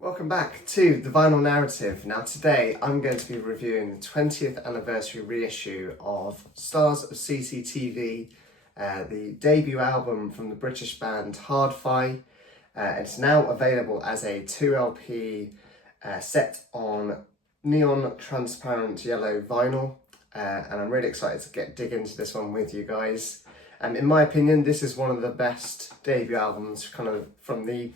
Welcome back to The Vinyl Narrative. Now today I'm going to be reviewing the 20th anniversary reissue of Stars of CCTV, the debut album from the British band Hard-Fi. It's now available as a 2LP set on neon transparent yellow vinyl, and I'm really excited to dig into this one with you guys. In my opinion, this is one of the best debut albums from the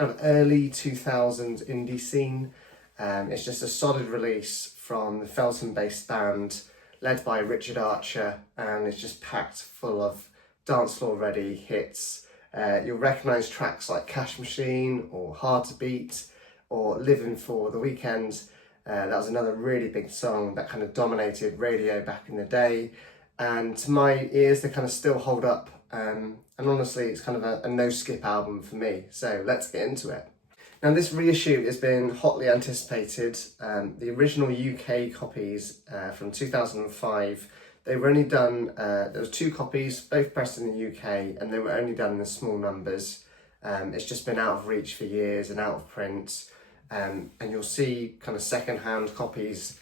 early 2000s indie scene. It's just a solid release from the Felton-based band led by Richard Archer, and it's just packed full of dance floor ready hits. You'll recognise tracks like Cash Machine or Hard to Beat or Living for the Weekend. That was another really big song that kind of dominated radio back in the day, and to my ears they kind of still hold up. And honestly, it's kind of a no-skip album for me, so let's get into it. Now, this reissue has been hotly anticipated. The original UK copies from 2005, they were only done, there was 2 copies, both pressed in the UK, and they were only done in small numbers. It's just been out of reach for years and out of print, and you'll see kind of second-hand copies.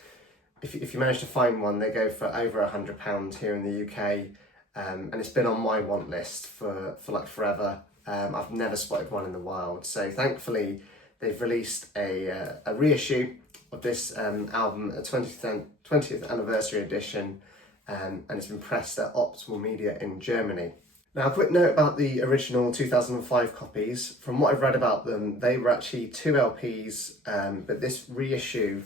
If you manage to find one, they go for over £100 here in the UK. And it's been on my want list for like forever. I've never spotted one in the wild, so thankfully they've released a reissue of this album, a 20th anniversary edition, and it's been pressed at Optimal Media in Germany. Now, a quick note about the original 2005 copies. From what I've read about them, they were actually 2 LPs, but this reissue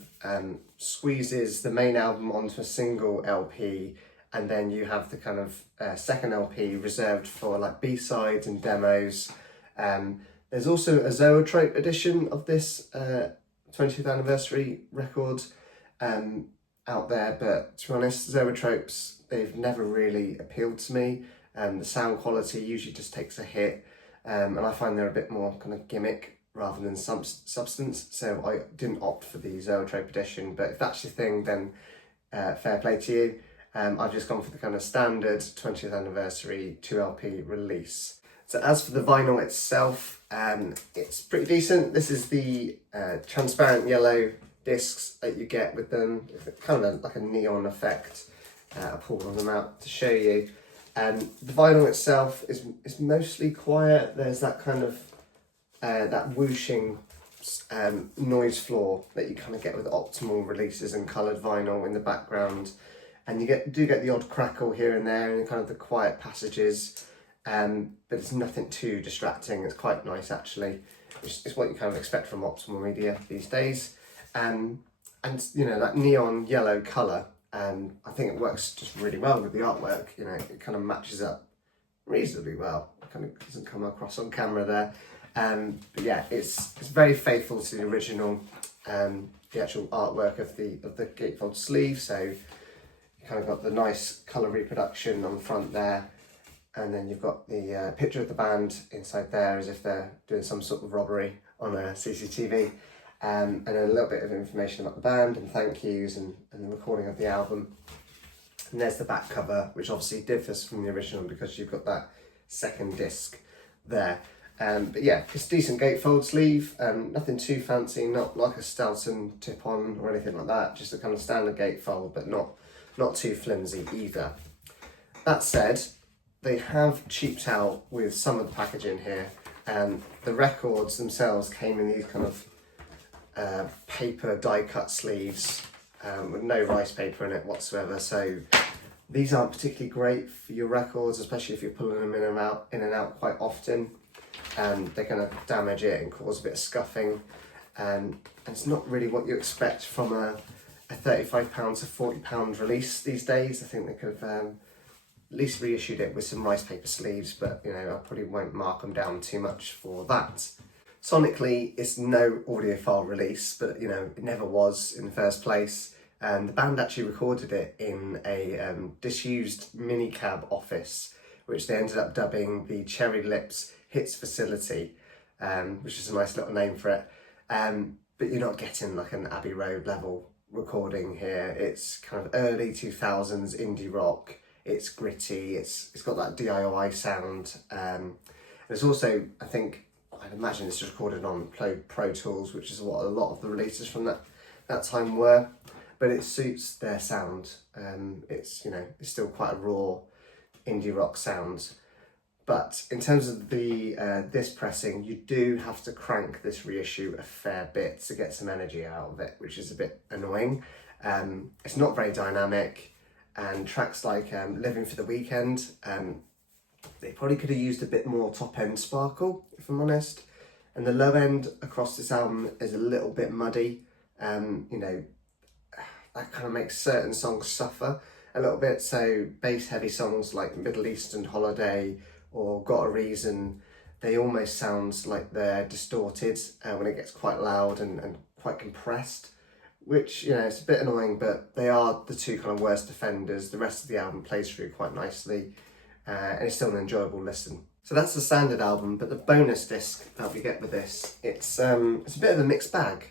squeezes the main album onto a single LP, and then you have the kind of second LP reserved for like B-sides and demos. There's also a Zoetrope edition of this 20th anniversary record out there, but to be honest, Zoetropes, they've never really appealed to me. The sound quality usually just takes a hit, and I find they're a bit more kind of gimmick rather than substance, so I didn't opt for the Zoetrope edition. But if that's your thing, then fair play to you. I've just gone for the kind of standard 20th anniversary 2LP release. So as for the vinyl itself, it's pretty decent. This is the transparent yellow discs that you get with them. It's kind of like a neon effect. I pulled one of them out to show you. The vinyl itself is mostly quiet. There's that kind of that whooshing noise floor that you kind of get with optimal releases and coloured vinyl in the background. And you do get the odd crackle here and there in kind of the quiet passages, but it's nothing too distracting. It's quite nice, actually. It's what you kind of expect from Optimal Media these days. And you know, that neon yellow colour, I think it works just really well with the artwork. You know, it kind of matches up reasonably well. It kind of doesn't come across on camera there. But yeah, it's very faithful to the original, the actual artwork of the gatefold sleeve. So kind of got the nice colour reproduction on the front there, and then you've got the picture of the band inside there as if they're doing some sort of robbery on a CCTV, and then a little bit of information about the band and thank yous and the recording of the album. And there's the back cover, which obviously differs from the original because you've got that second disc there. But yeah, it's a decent gatefold sleeve, nothing too fancy, not like a Stelton tip-on or anything like that, just a kind of standard gatefold, but not too flimsy either. That said, they have cheaped out with some of the packaging here, and the records themselves came in these kind of paper die-cut sleeves with no rice paper in it whatsoever, so these aren't particularly great for your records, especially if you're pulling them in and out quite often, and they're going to damage it and cause a bit of scuffing, and it's not really what you expect from a £35 to £40 release these days. I think they could have at least reissued it with some rice paper sleeves, but you know, I probably won't mark them down too much for that. Sonically, it's no audiophile release, but you know, it never was in the first place. The band actually recorded it in a disused minicab office, which they ended up dubbing the Cherry Lips Hits Facility, which is a nice little name for it. But you're not getting like an Abbey Road level recording here. It's kind of early 2000s indie rock. It's gritty, it's got that DIY sound. It's also, I think, I'd imagine it's recorded on Pro Tools, which is what a lot of the releases from that time were, but it suits their sound. It's, you know, it's still quite a raw indie rock sound. But in terms of the this pressing, you do have to crank this reissue a fair bit to get some energy out of it, which is a bit annoying. It's not very dynamic, and tracks like Living for the Weekend, they probably could have used a bit more top end sparkle, if I'm honest. And the low end across this album is a little bit muddy. You know, that kind of makes certain songs suffer a little bit. So bass heavy songs like Middle Eastern Holiday or Got a Reason, they almost sound like they're distorted when it gets quite loud and quite compressed, which, you know, it's a bit annoying, but they are the two kind of worst offenders. The rest of the album plays through quite nicely, and it's still an enjoyable listen. So that's the standard album, but the bonus disc that we get with this, it's a bit of a mixed bag.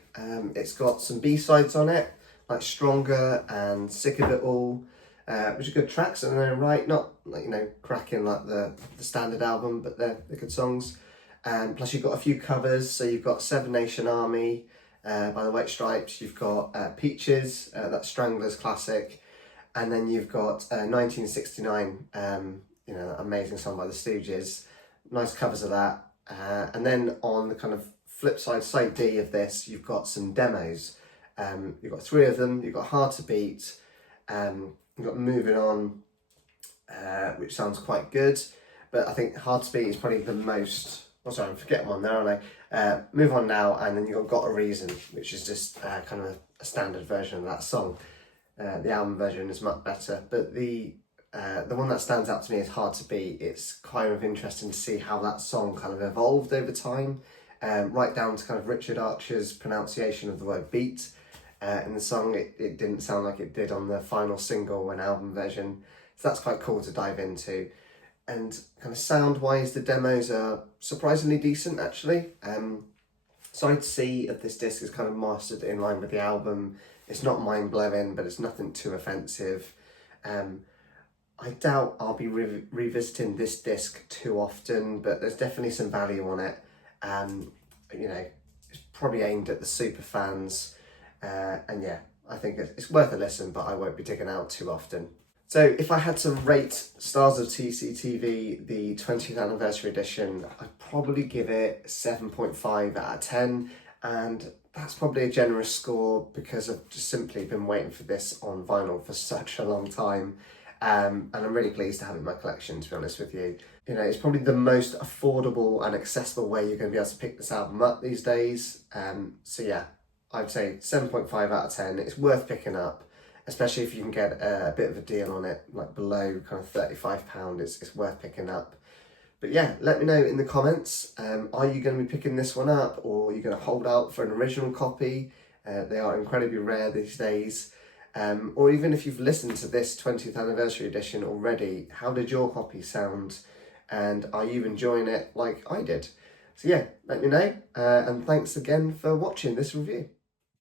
It's got some B-sides on it, like Stronger and Sick of It All, which are good tracks in their own right, not like, you know, cracking like the standard album, but they're good songs. Plus you've got a few covers, so you've got Seven Nation Army by the White Stripes, you've got Peaches, that's Strangler's classic, and then you've got 1969, you know, that amazing song by the Stooges. Nice covers of that. And then on the kind of flip side, side D of this, you've got some demos. You've got 3 of them. You've got Hard to Beat, you've got Moving On, which sounds quite good, but I think Hard to Beat is probably the most, oh sorry, I'm forgetting one there, aren't I? Move On Now, and then you've got a Reason, which is just kind of a standard version of that song. The album version is much better, but the one that stands out to me is Hard to Beat. It's kind of interesting to see how that song kind of evolved over time, right down to kind of Richard Archer's pronunciation of the word beat. In the song, it didn't sound like it did on the final single and album version, so that's quite cool to dive into. And kind of sound-wise, the demos are surprisingly decent, actually. Side C of this disc is kind of mastered in line with the album. It's not mind-blowing, but it's nothing too offensive. I doubt I'll be revisiting this disc too often, but there's definitely some value on it. You know, it's probably aimed at the super fans, and yeah, I think it's worth a listen, but I won't be digging out too often. So if I had to rate Stars of CCTV, the 20th anniversary edition, I'd probably give it 7.5 out of 10, and that's probably a generous score because I've just simply been waiting for this on vinyl for such a long time. And I'm really pleased to have it in my collection, to be honest with you. You know, it's probably the most affordable and accessible way you're going to be able to pick this album up these days. So yeah, I'd say 7.5 out of 10. It's worth picking up, especially if you can get a bit of a deal on it, like below kind of £35. It's worth picking up. But yeah, let me know in the comments, are you going to be picking this one up, or are you going to hold out for an original copy? They are incredibly rare these days. Or even if you've listened to this 20th anniversary edition already, how did your copy sound? And are you enjoying it like I did? So yeah, let me know. And thanks again for watching this review.